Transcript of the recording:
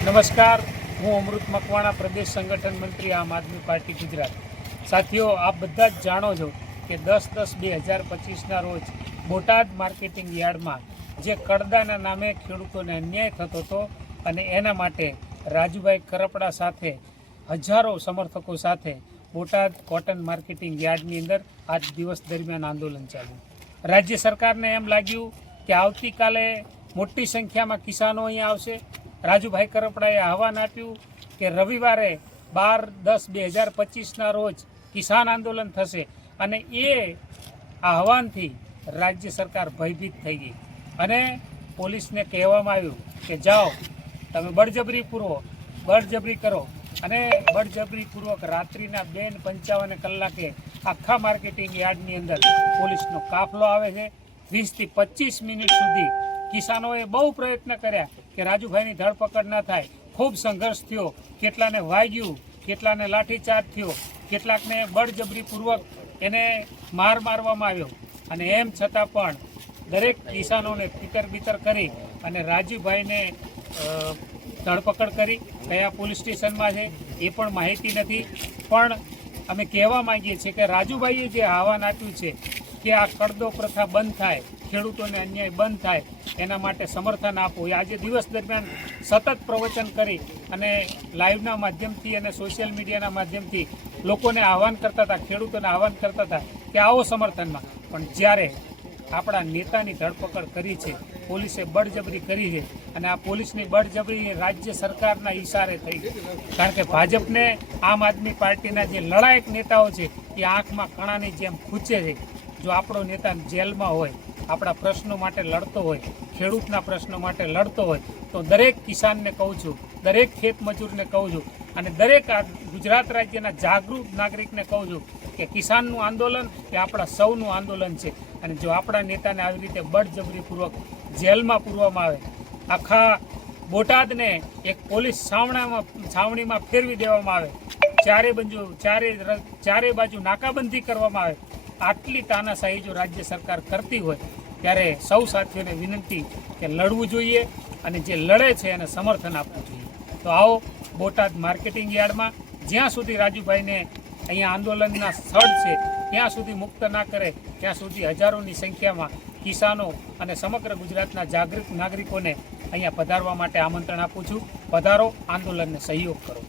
નમસ્કાર, હું અમૃત મકવાણા, પ્રદેશ સંગઠન મંત્રી, આમ આદમી પાર્ટી ગુજરાત. સાથીઓ, આપ બધા જ જાણો છો કે 10/10/2025ના રોજ બોટાદ માર્કેટિંગ યાર્ડમાં જે કડદાના નામે ખેડૂતોને અન્યાય થતો હતો અને એના માટે રાજુભાઈ કરપડા સાથે હજારો સમર્થકો સાથે બોટાદ કોટન માર્કેટિંગ યાર્ડની અંદર આજ દિવસ દરમિયાન આંદોલન ચાલ્યું. રાજ્ય સરકારને એમ લાગ્યું કે આવતીકાલે મોટી સંખ્યામાં કિસાનો અહીંયા આવશે. રાજુભાઈ કરપડાએ આહવાન આપ્યું કે રવિવારે 12/10/2025ના રોજ કિસાન આંદોલન થશે અને એ આહવાનથી રાજ્ય સરકાર ભયભીત થઈ ગઈ અને પોલીસને કહેવામાં આવ્યું કે જાઓ તમે બળજબરી કરો અને બળજબરીપૂર્વક રાત્રિના 2:55 કલાકે આખા માર્કેટિંગ યાર્ડની અંદર પોલીસનો કાફલો આવે છે. 20 થી 25 મિનિટ સુધી કિસાનોએ બહુ પ્રયત્ન કર્યા કે રાજુભાઈની ધરપકડ ન થાય. ખૂબ સંઘર્ષ થયો, કેટલાને વાગ્યું, કેટલાને લાઠીચાર્જ થયો, કેટલાકને બળજબરીપૂર્વક એને મારવામાં આવ્યો અને એમ છતાં પણ દરેક કિસાનોને પિતર કરી અને રાજુભાઈને ધરપકડ કરી. કયા પોલીસ સ્ટેશનમાં છે એ પણ માહિતી નથી, પણ અમે કહેવા માંગીએ છીએ કે રાજુભાઈએ જે આહવાન આપ્યું છે કે આ કડદો પ્રથા બંધ થાય, ખેડૂતોને અન્યાય બંધ થાય, એના માટે સમર્થન આપો. એ આજે દિવસ દરમિયાન સતત પ્રવચન કરી અને લાઈવના માધ્યમથી અને સોશિયલ મીડિયાના માધ્યમથી લોકોને આહવાન કરતા હતા, ખેડૂતોને આહવાન કરતા હતા કે આવો સમર્થનમાં. પણ જ્યારે આપણા નેતાની ધરપકડ કરી છે, પોલીસે બળજબરી કરી છે અને આ પોલીસની બળજબરી રાજ્ય સરકારના ઈશારે થઈ છે. કારણ કે ભાજપને આમ આદમી પાર્ટીના જે લડાયક નેતાઓ છે એ આંખમાં કણાની જેમ ખૂંચે છે. જો આપણો નેતા જેલમાં હોય, આપણા પ્રશ્નો માટે લડતો હોય, ખેડૂતના પ્રશ્નો માટે લડતો હોય, તો દરેક કિસાનને કહું છું, દરેક ખેત મજૂરને કહું છું અને દરેક ગુજરાત રાજ્યના જાગૃત નાગરિકને કહું છું કે કિસાનનું આંદોલન એ આપણા સૌનું આંદોલન છે. અને જો આપણા નેતાને આવી રીતે બળજબરીપૂર્વક જેલમાં પૂરવામાં આવે, આખા બોટાદને એક પોલીસ છાવણીમાં ફેરવી દેવામાં આવે, ચારે બાજુ નાકાબંધી કરવામાં આવે, આટલી તાનાશાહી જો રાજ્ય સરકાર કરતી હોય ત્યારે સૌ સાથીઓને વિનંતી કે લડવું જોઈએ અને જે લડે છે એને સમર્થન આપવું જોઈએ. તો આવો બોટાદ માર્કેટિંગ યાર્ડમાં જ્યાં સુધી રાજુભાઈને અહીંયા આંદોલનના સ્થળ છે ત્યાં સુધી મુક્ત ના કરે ત્યાં સુધી હજારોની સંખ્યામાં કિસાનો અને સમગ્ર ગુજરાતના જાગૃત નાગરિકોને અહીંયા પધારવા માટે આમંત્રણ આપું છું. પધારો, આંદોલનને સહયોગ કરો.